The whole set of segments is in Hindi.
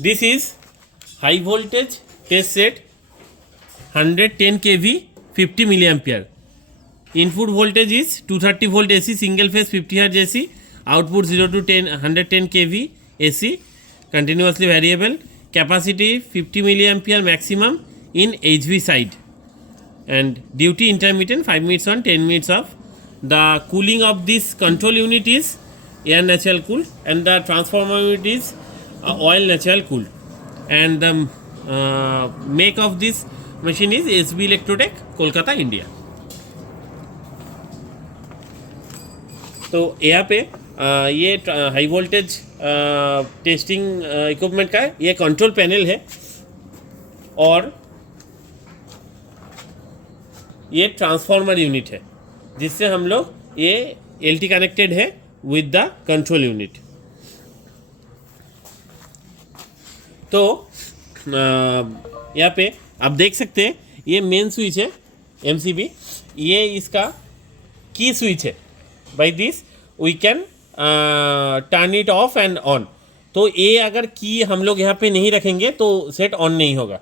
This is high voltage test set 110 kV 50 milliampere. Input voltage is 230 volt AC single phase 50 Hz AC. Output 0 to 110 kV AC continuously variable. Capacity 50 milliampere maximum in HV side. And duty intermittent 5 minutes on, 10 minutes off. The cooling of this control unit is air natural cooled, and the transformer unit is oil natural cooled. And the make of this machine is SB Electrotech, Kolkata, India. तो यहाँ पे ये हाई वोल्टेज टेस्टिंग इक्विपमेंट का ये कंट्रोल पैनल है और ये ट्रांसफार्मर यूनिट है जिससे हम लोग ये एलटी कनेक्टेड है विद द कंट्रोल यूनिट। तो यहाँ पे आप देख सकते हैं ये मेन स्विच है एमसीबी, ये इसका की स्विच है। By this we can turn it off and on. तो ये अगर की हम लोग यहाँ पे नहीं रखेंगे तो सेट ऑन नहीं होगा,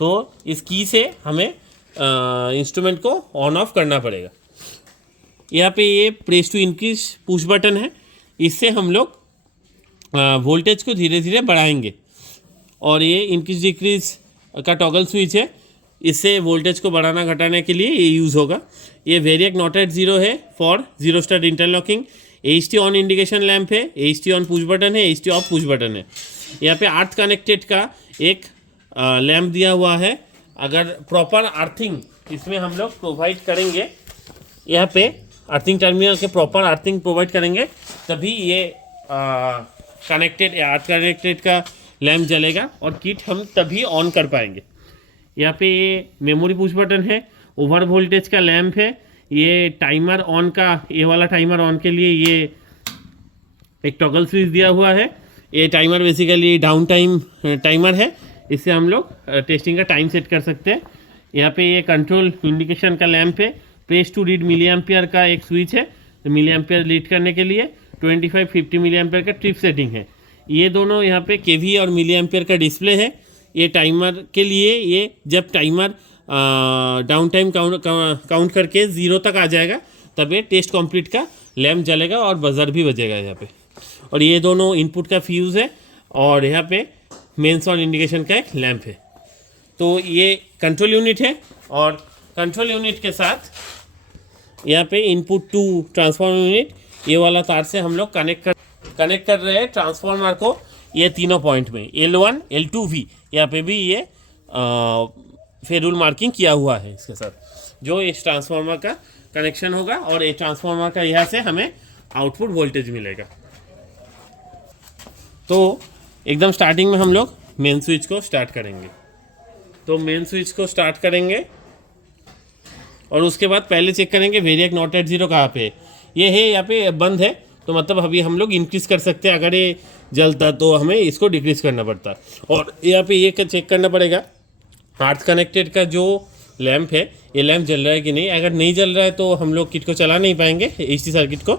तो इस की से हमें इंस्ट्रूमेंट को ऑन ऑफ करना पड़ेगा। यहाँ पे ये press to increase push button है, इससे हम लोग वोल्टेज को धीरे धीरे बढ़ाएंगे। और ये इंक्रीज डिक्रीज का टॉगल स्विच है, इससे वोल्टेज को बढ़ाना घटाने के लिए ये यूज़ होगा। ये वेरिएक नॉट एट ज़ीरो है for zero star interlocking. HT on indication lamp है, HT ऑन पुश बटन है, HT ऑफ पुश बटन है। यहाँ पे अर्थ कनेक्टेड का एक लैंप दिया हुआ है। अगर प्रॉपर अर्थिंग इसमें हम लोग प्रोवाइड करेंगे, यहाँ पे अर्थिंग टर्मिनल के प्रॉपर अर्थिंग प्रोवाइड करेंगे तभी ये कनेक्टेड अर्थ कनेक्टेड का लैंप जलेगा और किट हम तभी ऑन कर पाएंगे। यहाँ पे ये मेमोरी पुश बटन है, ओवर वोल्टेज का लैंप है, ये टाइमर ऑन का, ये वाला टाइमर ऑन के लिए ये एक टॉगल स्विच दिया हुआ है। ये timer basically down time timer है, इससे हम लोग टेस्टिंग का टाइम सेट कर सकते हैं। यहाँ पे ये कंट्रोल इंडिकेशन का लैंप है। Press to read milliampere का एक स्विच है, तो मिली एम्पियर रीड करने के लिए 25-50 मिली एम्पियर का ट्रिप सेटिंग है। ये दोनों यहाँ पे केवी और मिली एम्पियर का डिस्प्ले है। ये टाइमर के लिए, ये जब टाइमर डाउन टाइम काउंट करके 0 तक आ जाएगा तब ये टेस्ट कंप्लीट का लैंप जलेगा और बजर भी बजेगा यहाँ पे। और ये दोनों इनपुट का फ्यूज़ है और यहाँ पे मेंस ऑन इंडिकेशन का एक लैंप है। तो ये कंट्रोल यूनिट है और कंट्रोल यूनिट के साथ यहाँ पे इनपुट टू ट्रांसफार्मर यूनिट, ये वाला तार से हम लोग कनेक्ट कर रहे हैं ट्रांसफार्मर को। ये तीनों पॉइंट में L1 L2 V यहाँ पे भी ये फेरूल मार्किंग किया हुआ है इसके साथ, जो इस ट्रांसफार्मर का कनेक्शन होगा और ये ट्रांसफार्मर का यहाँ से हमें आउटपुट वोल्टेज मिलेगा। तो एकदम स्टार्टिंग में हम लोग मेन स्विच को स्टार्ट करेंगे। तो मेन स्विच को स्टार्ट करेंगे और उसके बाद पहले चेक करेंगे वेरिएक नॉट एट ज़ीरो कहाँ पे है। ये है यहाँ पे बंद है, तो मतलब अभी हम लोग इंक्रीज़ कर सकते हैं। अगर ये जलता तो हमें इसको डिक्रीज़ करना पड़ता। और यहाँ पे ये चेक करना पड़ेगा अर्थ कनेक्टेड का जो लैंप है, ये लैंप जल रहा है कि नहीं। अगर नहीं जल रहा है तो हम लोग किट को चला नहीं पाएंगे, HT सर्किट को,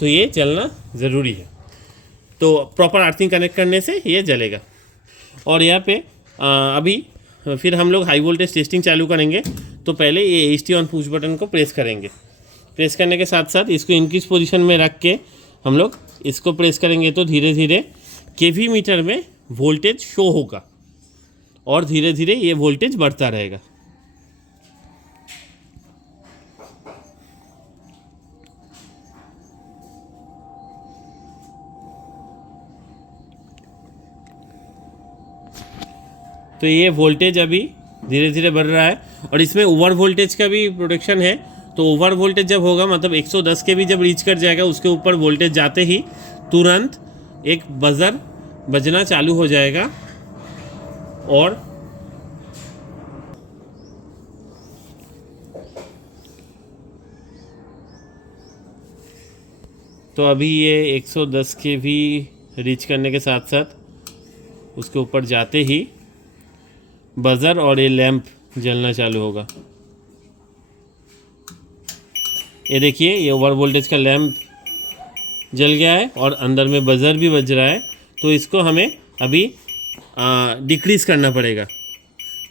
तो ये जलना ज़रूरी है। तो प्रॉपर अर्थिंग कनेक्ट करने से ये जलेगा। और यहाँ पे अभी फिर हम लोग हाई वोल्टेज टेस्टिंग चालू करेंगे। तो पहले ये HT ऑन पुश बटन को प्रेस करेंगे। प्रेस करने के साथ साथ इसको इंक्रीज पोजीशन में रख के हम लोग इसको प्रेस करेंगे तो धीरे धीरे केवी मीटर में वोल्टेज शो होगा और धीरे धीरे ये वोल्टेज बढ़ता रहेगा। तो ये वोल्टेज अभी धीरे धीरे बढ़ रहा है और इसमें ओवर वोल्टेज का भी प्रोटेक्शन है। तो ओवर वोल्टेज जब होगा, मतलब 110 के भी जब रीच कर जाएगा, उसके ऊपर वोल्टेज जाते ही तुरंत एक बजर बजना चालू हो जाएगा। और तो अभी ये 110 के भी रीच करने के साथ साथ उसके ऊपर जाते ही बजर और ये लैंप जलना चालू होगा। ये देखिए, ये ओवर वोल्टेज का लैंप जल गया है और अंदर में बजर भी बज रहा है। तो इसको हमें अभी डिक्रीज़ करना पड़ेगा।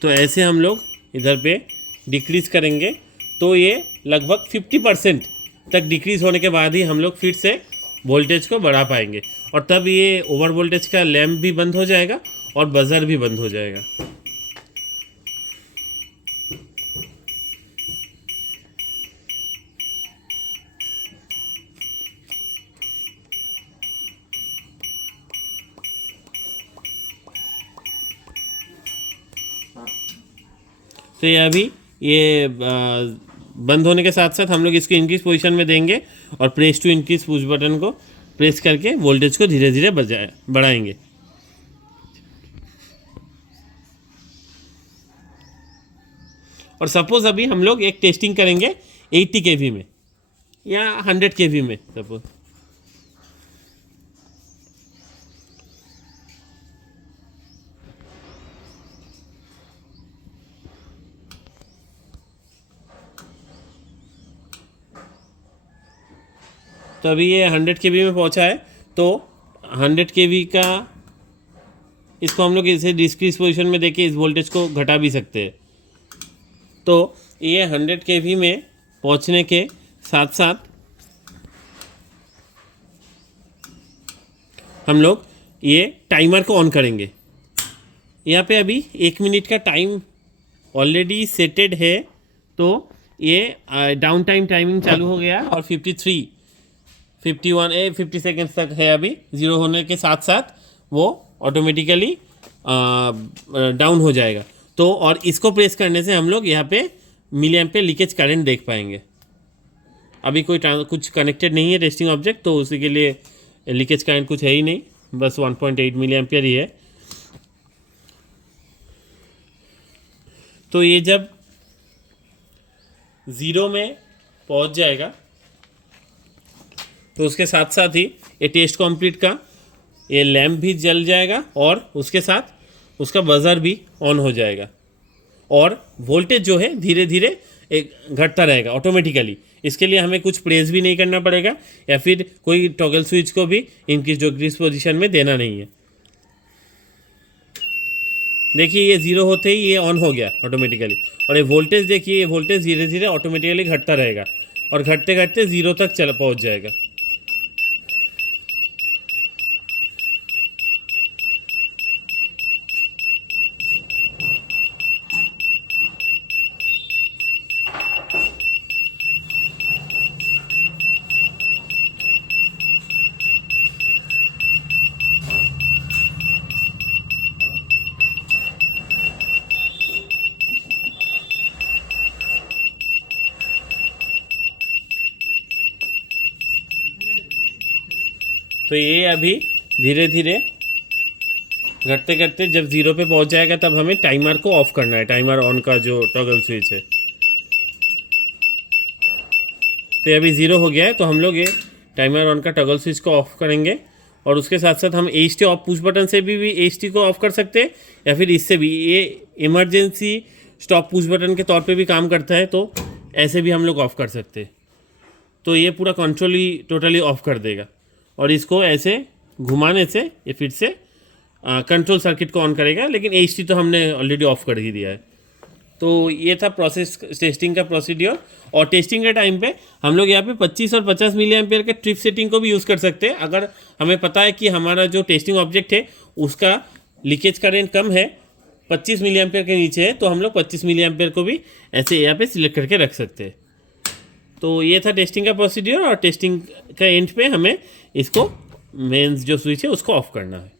तो ऐसे हम लोग इधर पे डिक्रीज़ करेंगे तो ये लगभग 50% तक डिक्रीज़ होने के बाद ही हम लोग फिर से वोल्टेज को बढ़ा पाएंगे, और तब ये ओवर वोल्टेज का लैंप भी बंद हो जाएगा और बज़र भी बंद हो जाएगा। तो ये अभी ये बंद होने के साथ साथ हम लोग इसको इंक्रीज पोजीशन में देंगे और press to increase push button को प्रेस करके वोल्टेज को धीरे धीरे बढ़ाएंगे। और सपोज अभी हम लोग एक टेस्टिंग करेंगे 80 kV में या 100 kV में सपोज। तो अभी ये 100 kV में पहुंचा है, तो 100 kV का इसको हम लोग इसे डिक्रीज पोजीशन में देके इस वोल्टेज को घटा भी सकते हैं। तो ये 100 kV में पहुंचने के साथ साथ हम लोग ये टाइमर को ऑन करेंगे। यहाँ पे अभी 1 मिनट का टाइम ऑलरेडी सेटेड है, तो ये डाउन टाइम टाइमिंग चालू हो गया और 50 सेकेंड्स तक है अभी। ज़ीरो होने के साथ साथ वो ऑटोमेटिकली डाउन हो जाएगा। तो और इसको प्रेस करने से हम लोग यहाँ पे मिली एम्पियर लीकेज करंट देख पाएंगे। अभी कोई कुछ कनेक्टेड नहीं है टेस्टिंग ऑब्जेक्ट, तो उसी के लिए लीकेज करंट कुछ है ही नहीं, बस 1.8 मिली एम्पियर ही है। तो ये जब ज़ीरो में पहुँच जाएगा तो उसके साथ साथ ही ये टेस्ट कंप्लीट का ये लैंप भी जल जाएगा और उसके साथ उसका बज़र भी ऑन हो जाएगा, और वोल्टेज जो है धीरे धीरे एक घटता रहेगा ऑटोमेटिकली। इसके लिए हमें कुछ प्रेस भी नहीं करना पड़ेगा या फिर कोई टॉगल स्विच को भी इंक्रीज डिक्रीज पोजीशन में देना नहीं है। देखिए ये ज़ीरो होते ही ये ऑन हो गया ऑटोमेटिकली, और ये वोल्टेज देखिए, ये वोल्टेज धीरे धीरे ऑटोमेटिकली घटता रहेगा और घटते घटते ज़ीरो तक पहुंच जाएगा। तो ये अभी धीरे धीरे घटते घटते जब ज़ीरो पे पहुंच जाएगा तब हमें टाइमर को ऑफ करना है, टाइमर ऑन का जो टॉगल स्विच है। तो ये अभी ज़ीरो हो गया है, तो हम लोग ये टाइमर ऑन का टॉगल स्विच को ऑफ करेंगे, और उसके साथ साथ हम HT ऑफ पुश बटन से भी HT को ऑफ कर सकते हैं, या फिर इससे भी ये इमरजेंसी स्टॉप पुश बटन के तौर पे भी काम करता है, तो ऐसे भी हम लोग ऑफ़ कर सकते हैं। तो ये पूरा कंट्रोल ही टोटली ऑफ कर देगा, और इसको ऐसे घुमाने से ये फिर से कंट्रोल सर्किट को ऑन करेगा, लेकिन HT तो हमने ऑलरेडी ऑफ कर ही दिया है। तो ये था प्रोसेस टेस्टिंग का प्रोसीड्योर। और टेस्टिंग के टाइम पे हम लोग यहाँ पे 25 और 50 मिली एम्पियर के ट्रिप सेटिंग को भी यूज़ कर सकते हैं। अगर हमें पता है कि हमारा जो टेस्टिंग ऑब्जेक्ट है उसका लीकेज करेंट कम है, 25 मिली एम्पियर के नीचे है, तो हम लोग 25 मिली एम्पियर को भी ऐसे यहाँ पे सिलेक्ट करके रख सकते हैं। तो ये था टेस्टिंग का प्रोसीड्योर, और टेस्टिंग का एंड पे हमें इसको मेंस जो स्विच है उसको ऑफ करना है।